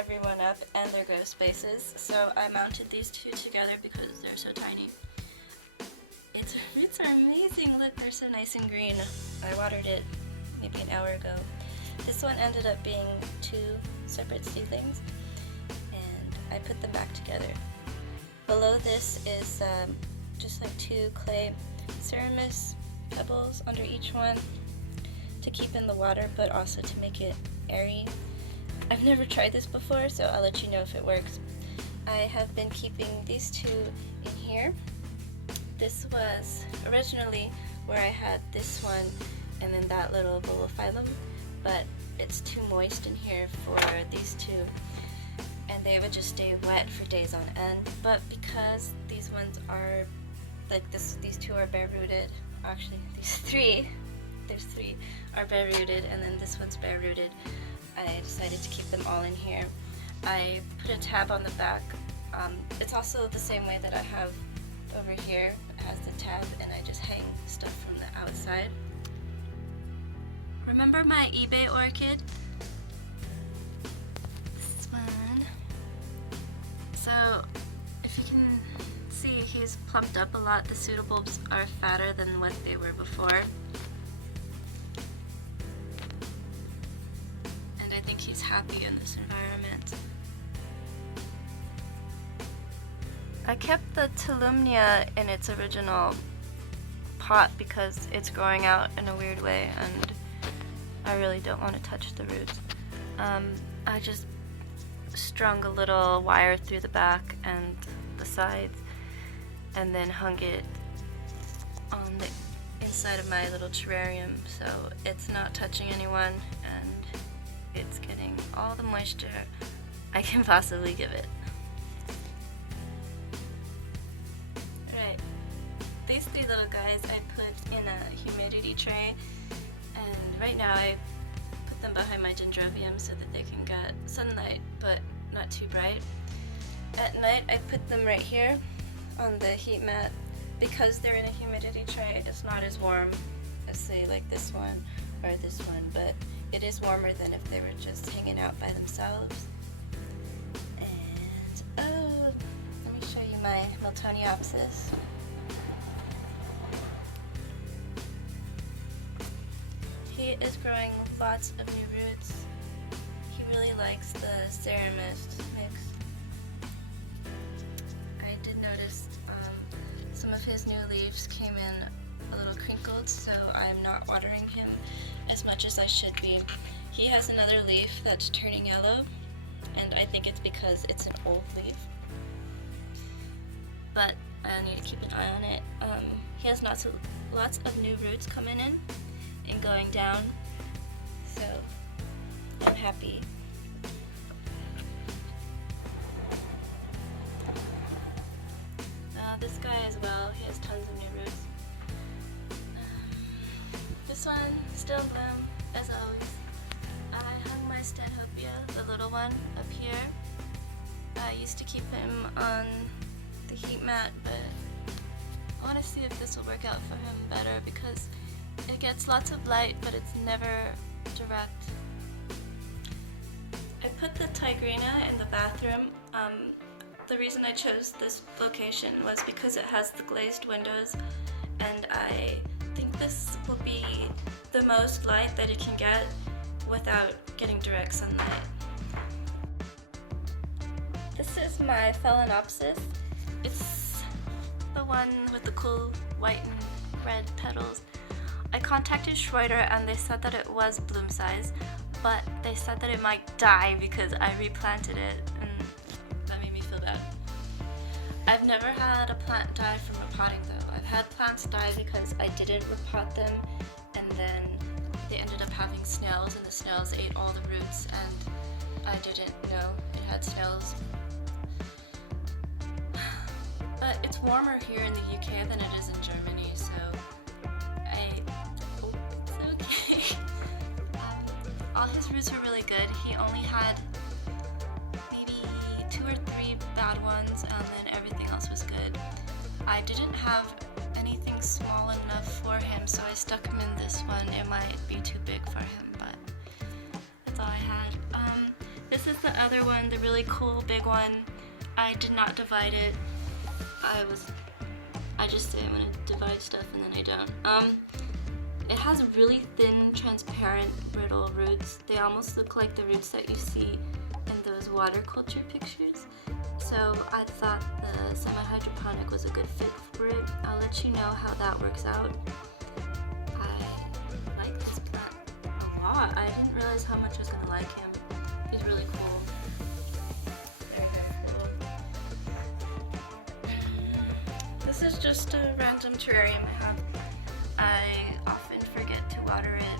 everyone up and their grow spaces, so I mounted these two together because they're so tiny. Its roots are amazing. Look, they're so nice and green. I watered it maybe an hour ago. This one ended up being two separate seedlings, and I put them back together. Below this is just like two clay ceramides pebbles under each one to keep in the water, but also to make it airy. I've never tried this before, so I'll let you know if it works. I have been keeping these two in here. This was originally where I had this one and then that little bolophyllum, but it's too moist in here for these two, and they would just stay wet for days on end. But because these ones are like this, these two are bare rooted. Actually, there's three are bare rooted, and then this one's bare rooted. I decided to keep them all in here. I put a tab on the back. It's also the same way that I have over here. It has the tab, and I just hang stuff from the outside. Remember my eBay orchid? This one. So, if you can see, he's plumped up a lot. The pseudobulbs are fatter than what they were before. And I think he's happy in this environment. I kept the Tolumnia in its original pot because it's growing out in a weird way, and I really don't want to touch the roots. I just strung a little wire through the back and the sides, and then hung it on the inside of my little terrarium so it's not touching anyone and it's getting all the moisture I can possibly give it. Alright, these three little guys I put in a humidity tray, and right now I put them behind my dendrobium so that they can get sunlight but not too bright. At night I put them right here on the heat mat. Because they're in a humidity tray, it's not as warm as, say, like this one or this one, but it is warmer than if they were just hanging out by themselves. And oh, let me show you my Miltoniopsis. He is growing lots of new roots. He really likes the ceramist mix. I did notice some of his new leaves came in a little crinkled, so I'm not watering him as much as I should be. He has another leaf that's turning yellow, and I think it's because it's an old leaf. But I need to keep an eye on it. He has lots of new roots coming in and going down, so I'm happy. This guy as well, he has tons of new roots. This one, still in bloom, as always. I hung my Stanhopea, the little one, up here. I used to keep him on the heat mat, but I want to see if this will work out for him better because it gets lots of light, but it's never direct. I put the Tigrina in the bathroom. The reason I chose this location was because it has the glazed windows, and I think this will be the most light that it can get without getting direct sunlight. This is my Phalaenopsis. It's the one with the cool white and red petals. I contacted Schroeder and they said that it was bloom size, but they said that it might die because I replanted it, and that made me feel bad. I've never had a plant die from repotting though. I've had plants die because I didn't repot them, and then they ended up having snails, and the snails ate all the roots, and I didn't know it had snails. But it's warmer here in the UK than it is in Germany, so it's okay. All his roots were really good. He only had maybe 2 or 3 bad ones, and then everything else was good. I didn't have anything small enough for him, so I stuck him in this one. It might be too big for him, but that's all I had. This this is the other one, the really cool big one. I did not divide it. I just say I'm gonna divide stuff and then I don't. It has really thin, transparent, brittle roots. They almost look like the roots that you see in those water culture pictures. So I thought the semi-hydroponic was a good fit for it. I'll let you know how that works out. I like this plant a lot. I didn't realize how much I was gonna like him. He's really cool. This is just a random terrarium I have. I often forget to water it